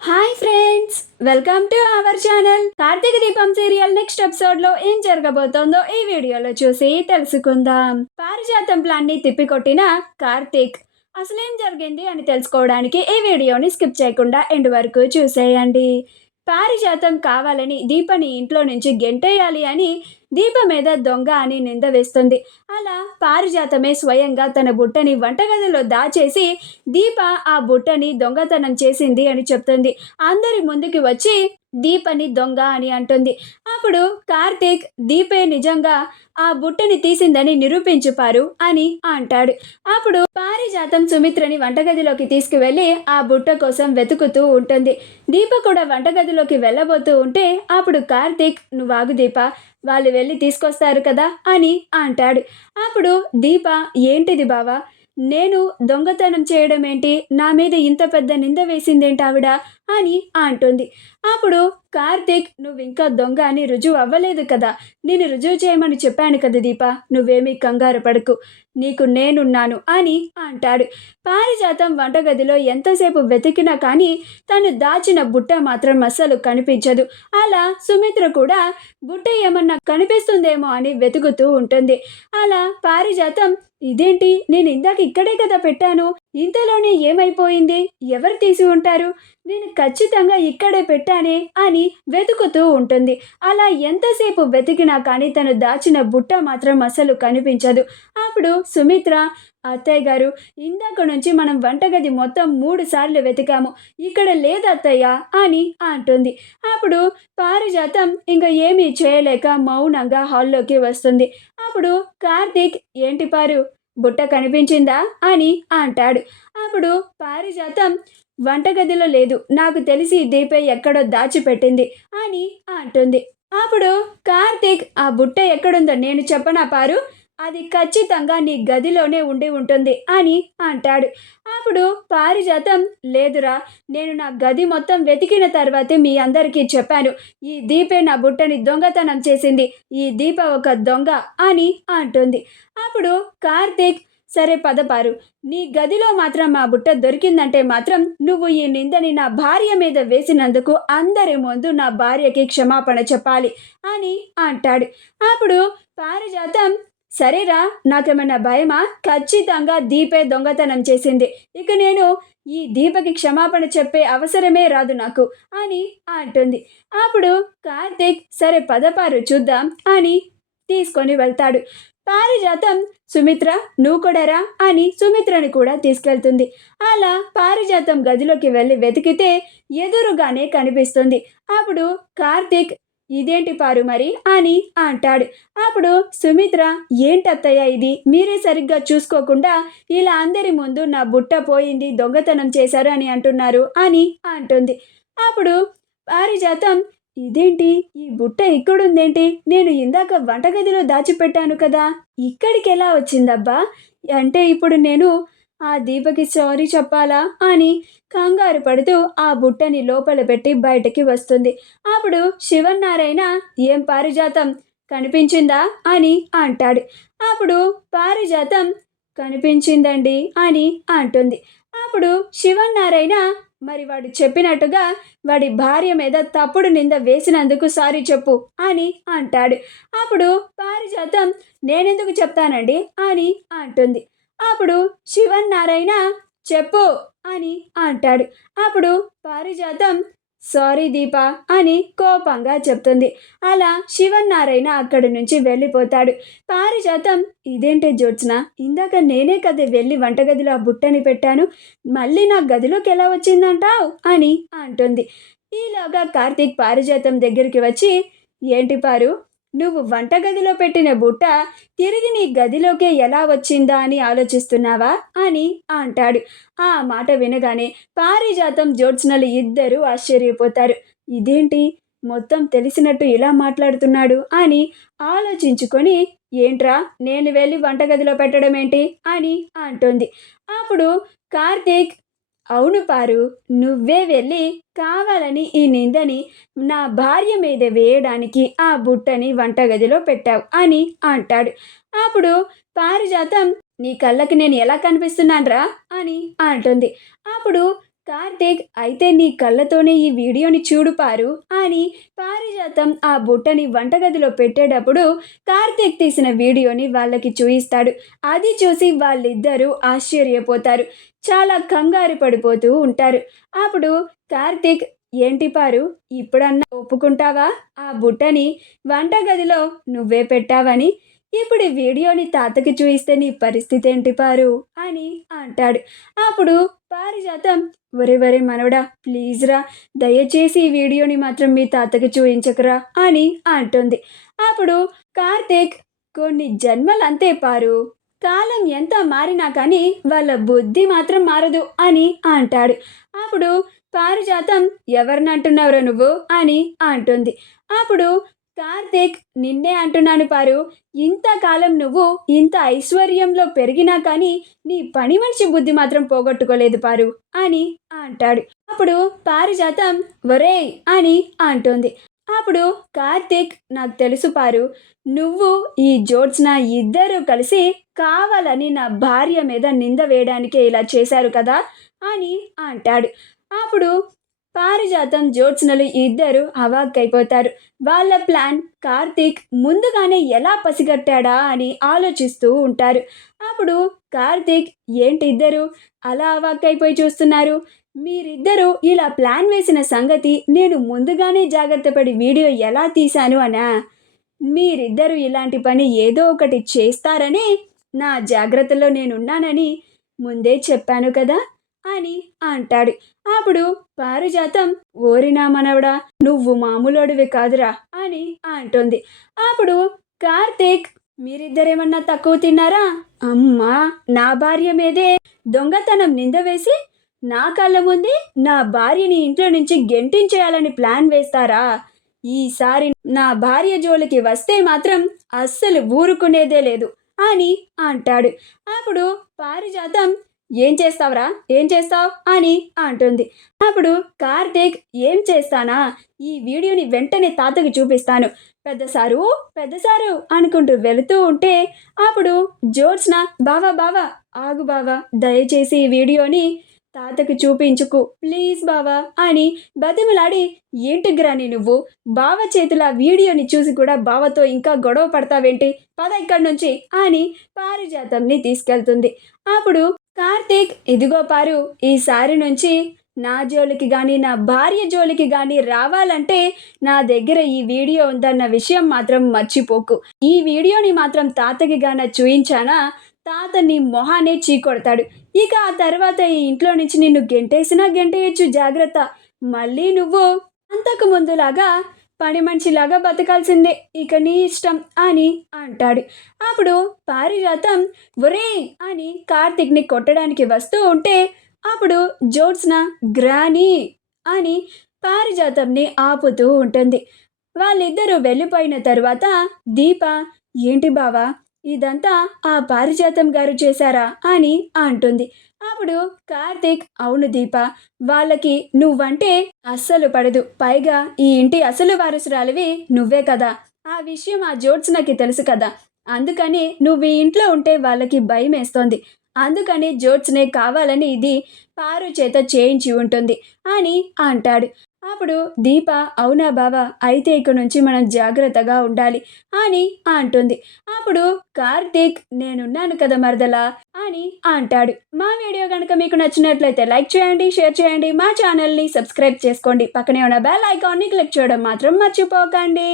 Hi friends, welcome to our channel. Karthika Deepam serial next episode లో ఏం జరగబోతోందో ఈ వీడియోలో చూసి తెలుసుకుందాం. పారిజాతం ప్లాన్ ని తిప్పికొట్టిన కార్తీక్ అసలేం జరిగింది అని తెలుసుకోవడానికి ఈ వీడియోని స్కిప్ చేయకుండా ఎండ్ వరకు చూసేయండి. పారిజాతం కావాలని దీపని ఇంట్లో నుంచి గెంటేయాలి అని దీప మీద దొంగ అని నింద వేస్తుంది. అలా పారిజాతమే స్వయంగా తన బుట్టని వంటగదిలో దాచేసి దీప ఆ బుట్టని దొంగతనం చేసింది అని చెప్తుంది. అందరి ముందుకి వచ్చి దీపని దొంగ అని అంటుంది. అప్పుడు కార్తీక్ దీపే నిజంగా ఆ బుట్టని తీసిందని నిరూపించుపారు అని అంటాడు. అప్పుడు పారిజాతం సుమిత్రని వంటగదిలోకి తీసుకువెళ్ళి ఆ బుట్ట కోసం వెతుకుతూ ఉంటుంది. దీప కూడా వంటగదిలోకి వెళ్ళబోతూ ఉంటే అప్పుడు కార్తీక్, నువ్వాగు దీప, వాళ్ళు వెళ్ళి తీసుకొస్తారు కదా అని అంటాడు. అప్పుడు దీప, ఏంటిది బావా, నేను దొంగతనం చేయడం ఏంటి, నా మీద ఇంత పెద్ద నింద వేసిందేంటి ఆవిడ అని అంటుంది. అప్పుడు కార్తీక్, నువ్వింకా దొంగ అని రుజువు అవ్వలేదు కదా, నేను రుజువు చేయమని చెప్పాను కదా దీప, నువ్వేమీ కంగారు పడకు, నీకు నేనున్నాను అని అంటాడు. పారిజాతం వంటగదిలో ఎంతసేపు వెతికినా కానీ తను దాచిన బుట్ట మాత్రం అస్సలు కనిపించదు. అలా సుమిత్ర కూడా బుట్ట ఏమన్నా కనిపిస్తుందేమో అని వెతుకుతూ ఉంటుంది. అలా పారిజాతం, ఇదేంటి, నేను ఇందాక ఇక్కడే కదా పెట్టాను, ఇంతలోనే ఏమైపోయింది, ఎవరు తీసి ఉంటారు, నేను ఖచ్చితంగా ఇక్కడే పెట్టానే అని వెతుకుతూ ఉంటుంది. అలా ఎంతసేపు వెతికినా కానీ తను దాచిన బుట్ట మాత్రం అసలు కనిపించదు. అప్పుడు సుమిత్ర, అత్తయ్య గారు, ఇందాక నుంచి మనం వంటగది మొత్తం 3 సార్లు వెతికాము, ఇక్కడ లేదు అత్తయ్య అని అంటుంది. అప్పుడు పారిజాతం ఇంకా ఏమీ చేయలేక మౌనంగా హాల్లోకి వస్తుంది. అప్పుడు కార్తీక్, ఏంటి పారు, బుట్ట కనిపించిందా అని అంటాడు. అప్పుడు పారిజాతం, వంటగదిలో లేదు, నాకు తెలిసి దీపే ఎక్కడో దాచిపెట్టింది అని అంటుంది. అప్పుడు కార్తీక్, ఆ బుట్ట ఎక్కడుందో నేను చెప్పనా పారు, అది ఖచ్చితంగా నీ గదిలోనే ఉండి ఉంటుంది అని అంటాడు. అప్పుడు పారిజాతం, లేదురా, నేను నా గది మొత్తం వెతికిన తర్వాతే మీ అందరికీ చెప్పాను, ఈ దీపే నా బుట్టని దొంగతనం చేసింది, ఈ దీప ఒక దొంగ అని అంటుంది. అప్పుడు కార్తీక్, సరే పదపారు, నీ గదిలో మాత్రం మా బుట్ట దొరికిందంటే మాత్రం నువ్వు ఈ నిందని నా భార్య మీద వేసినందుకు అందరి ముందు నా భార్యకి క్షమాపణ చెప్పాలి అని అంటాడు. అప్పుడు పారిజాతం, సరేరా, నాకేమన్నా భయమా, ఖచ్చితంగా దీపే దొంగతనం చేసింది, ఇక నేను ఈ దీపకి క్షమాపణ చెప్పే అవసరమే రాదు నాకు అని అంటుంది. అప్పుడు కార్తీక్, సరే పదపారు చూద్దాం అని తీసుకొని వెళ్తాడు. పారిజాతం, సుమిత్ర నువ్వు కూడా రా అని సుమిత్రని కూడా తీసుకెళ్తుంది. అలా పారిజాతం గదిలోకి వెళ్ళి వెతికితే ఎదురుగానే కనిపిస్తుంది. అప్పుడు కార్తీక్, ఇదేంటి పారు మరి అని అంటాడు. అప్పుడు సుమిత్ర, ఏంటత్తయ్య ఇది, మీరే సరిగ్గా చూసుకోకుండా ఇలా అందరి ముందు నా బుట్ట పోయింది, దొంగతనం చేశారు అని అంటున్నారు అని అంటుంది. అప్పుడు పారిజాతం, ఇదేంటి, ఈ బుట్ట ఇక్కడుందేంటి, నేను ఇందాక వంటగదిలో దాచిపెట్టాను కదా, ఇక్కడికి ఎలా వచ్చిందబ్బా, అంటే ఇప్పుడు నేను ఆ దీపకి సారీ చెప్పాలా అని కంగారు పడుతూ ఆ బుట్టని లోపల పెట్టి బయటకి వస్తుంది. అప్పుడు శివన్నారాయణ, ఏం పారిజాతం, కనిపించిందా అని అంటాడు. అప్పుడు పారిజాతం, కనిపించిందండి అని అంటుంది. అప్పుడు శివన్నారాయణ, మరి వాడు చెప్పినట్టుగా వాడి భార్య మీద తప్పుడు నింద వేసినందుకు సారీ చెప్పు అని అంటాడు. అప్పుడు పారిజాతం, నేనెందుకు చెప్తానండి అని అంటుంది. అప్పుడు శివన్నారాయణ, చెప్పు అని అంటాడు. అప్పుడు పారిజాతం, సారీ దీప అని కోపంగా చెప్తుంది. అలా శివన్నారాయణ అక్కడి నుంచి వెళ్ళిపోతాడు. పారిజాతం, ఇదేంటి జ్యోత్స్న, ఇందాక నేనే కదా వెళ్ళి వంటగదిలో ఆ బుట్టని పెట్టాను, మళ్ళీ నా గదిలోకి ఎలా వచ్చిందంటావు అని అంటుంది. ఈలోగా కార్తీక్ పారిజాతం దగ్గరికి వచ్చి, ఏంటి పారు, నువ్వు వంటగదిలో పెట్టిన బుట్ట తిరిగి నీ గదిలోకే ఎలా వచ్చిందా అని ఆలోచిస్తున్నావా అని అంటాడు. ఆ మాట వినగానే పారిజాతం జ్యోత్స్నలు ఇద్దరూ ఆశ్చర్యపోతారు. ఇదేంటి, మొత్తం తెలిసినట్టు ఇలా మాట్లాడుతున్నాడు అని ఆలోచించుకొని, ఏంట్రా, నేను వెళ్ళి వంటగదిలో పెట్టడం ఏంటి అని అంటుంది. అప్పుడు కార్తీక్, అవును పారు, నువ్వే వెళ్ళి కావాలని ఈ నిందని నా భార్య మీద వేయడానికి ఆ బుట్టని వంటగదిలో పెట్టావు అని అంటాడు. అప్పుడు పారిజాతం, నీ కళ్ళకి నేను ఎలా కనిపిస్తున్నాన్రా అని అంటుంది. అప్పుడు కార్తీక్ అయితే నీ కళ్ళతోనే ఈ వీడియోని చూడు పారు అని పారిజాతం ఆ బుట్టని వంటగదిలో పెట్టేటప్పుడు కార్తీక్ తీసిన వీడియోని వాళ్ళకి చూయిస్తాడు. అది చూసి వాళ్ళిద్దరూ ఆశ్చర్యపోతారు. చాలా కంగారు పడిపోతూ ఉంటారు. అప్పుడు కార్తీక్, ఏంటి పారు, ఇప్పుడన్నా ఒప్పుకుంటావా ఆ బుట్టని వంటగదిలో నువ్వే పెట్టావని? ఇప్పుడు ఈ వీడియోని తాతకి చూయిస్తే నీ పరిస్థితి ఏంటి పారు అని అంటాడు. అప్పుడు పారిజాతం, ఒరే ఒరే మనవడా, ప్లీజ్ రా, దయచేసి ఈ వీడియోని మాత్రం మీ తాతకి చూయించకురా అని అంటుంది. అప్పుడు కార్తీక్, కొన్ని జన్మలంతే పారు, కాలం ఎంత మారినా కానీ వాళ్ళ బుద్ధి మాత్రం మారదు అని అంటాడు. అప్పుడు పారిజాతం, ఎవరినంటున్నావురా నువ్వు అని అంటుంది. అప్పుడు కార్తీక్, నిన్నే అంటున్నాను పారు, ఇంతకాలం నువ్వు ఇంత ఐశ్వర్యంలో పెరిగినా కానీ నీ పని మనిషి బుద్ధి మాత్రం పోగొట్టుకోలేదు పారు అని అంటాడు. అప్పుడు పారిజాతం, ఒరేయ్ అని అంటుంది. అప్పుడు కార్తీక్, నాకు తెలుసు పారు, నువ్వు ఈ జ్యోత్స్న ఇద్దరూ కలిసి కావాలని నా భార్య మీద నింద వేయడానికే ఇలా చేశారు కదా అని అంటాడు. అప్పుడు పారిజాతం, జ్యోత్స్నలు ఇద్దరు అవాక్కైపోతారు. వాళ్ళ ప్లాన్ కార్తీక్ ముందుగానే ఎలా పసిగట్టాడా అని ఆలోచిస్తూ ఉంటారు. అప్పుడు కార్తీక్, ఏంటి ఇద్దరు అలా అవాక్కైపోయి చూస్తున్నారు? మీరిద్దరూ ఇలా ప్లాన్ వేసిన సంగతి నేను ముందుగానే జాగ్రత్త పడి వీడియో ఎలా తీశాను అనా? మీరిద్దరూ ఇలాంటి పని ఏదో ఒకటి చేస్తారని నా జాగ్రత్తలో నేనున్నానని ముందే చెప్పాను కదా అని అంటాడు. అప్పుడు పారిజాతం, ఓరినా మనవడా, నువ్వు మామూలోడివి కాదురా అని అంటుంది. అప్పుడు కార్తీక్, మీరిద్దరేమన్నా తక్కువ తిన్నారా? అమ్మా, నా భార్య మీదే దొంగతనం నింద వేసి నా కళ్ళ ముందే నా భార్యని ఇంట్లో నుంచి గెంటించేయాలని ప్లాన్ వేస్తారా? ఈసారి నా భార్య జోలికి వస్తే మాత్రం అస్సలు ఊరుకునేదే లేదు అని అంటాడు. అప్పుడు పారిజాతం, ఏం చేస్తావురా, ఏం చేస్తావు అని అంటుంది. అప్పుడు కార్తీక్, ఏం చేస్తానా, ఈ వీడియోని వెంటనే తాతకి చూపిస్తాను, పెద్దసారు పెద్దసారు అనుకుంటూ వెళుతూ ఉంటే అప్పుడు జ్యోత్స్న, బావా బావా ఆగు బావా, దయచేసి ఈ వీడియోని తాతకు చూపించుకు ప్లీజ్ బావా అని బతిమలాడి, ఏంటి గ్రాని నువ్వు బావ చేతుల వీడియోని చూసి కూడా బావతో ఇంకా గొడవ పడతావేంటి, పద ఇక్కడి నుంచి అని పారిజాతంని తీసుకెళ్తుంది. అప్పుడు కార్తీక్, ఇదిగో పారు, ఈసారి నుంచి నా జోలికి కానీ నా భార్య జోలికి కానీ రావాలంటే నా దగ్గర ఈ వీడియో ఉందన్న విషయం మాత్రం మర్చిపోకు. ఈ వీడియోని మాత్రం తాతకి గాన చూయించానా తాత నీ మొహానే చీకొడతాడు. ఇక ఆ తర్వాత ఈ ఇంట్లో నుంచి నిన్ను గెంటేసినా గెంటేయచ్చు, జాగ్రత్త. మళ్ళీ నువ్వు అంతకు ముందులాగా పని మనిషిలాగా బతకాల్సిందే, ఇక నీ ఇష్టం అని అంటాడు. అప్పుడు పారిజాతం, ఒరే అని కార్తీక్ని కొట్టడానికి వస్తూ ఉంటే అప్పుడు జ్యోత్స్న, గ్రానీ అని పారిజాతంని ఆపుతూ ఉంటుంది. వాళ్ళిద్దరూ వెళ్ళిపోయిన తరువాత దీప, ఏంటి బావా, ఇదంతా ఆ పారిజాతం గారు చేశారా అని అంటుంది. అప్పుడు కార్తీక్, అవును దీప, వాళ్ళకి నువ్వంటే అస్సలు పడదు, పైగా ఈ ఇంటి అసలు వారసురాలివి నువ్వే కదా, ఆ విషయం ఆ జ్యోత్స్నకి తెలుసు కదా, అందుకని నువ్వు ఈ ఇంట్లో ఉంటే వాళ్ళకి భయం వేస్తోంది, అందుకని జ్యోత్స్నే కావాలని ఇది పారు చేత చేయించి ఉంటుంది అని అంటాడు. అప్పుడు దీప, అవునా బావా, అయితే ఇక నుంచి మనం జాగ్రత్తగా ఉండాలి అని అంటుంది. అప్పుడు కార్తీక్, నేనున్నాను కదా మరదలా అని అంటాడు. మా వీడియో కనుక మీకు నచ్చినట్లయితే లైక్ చేయండి, షేర్ చేయండి, మా ఛానల్ని సబ్స్క్రైబ్ చేసుకోండి, పక్కనే ఉన్న బెల్ ఐకాన్ని క్లిక్ చేయడం మాత్రం మర్చిపోకండి.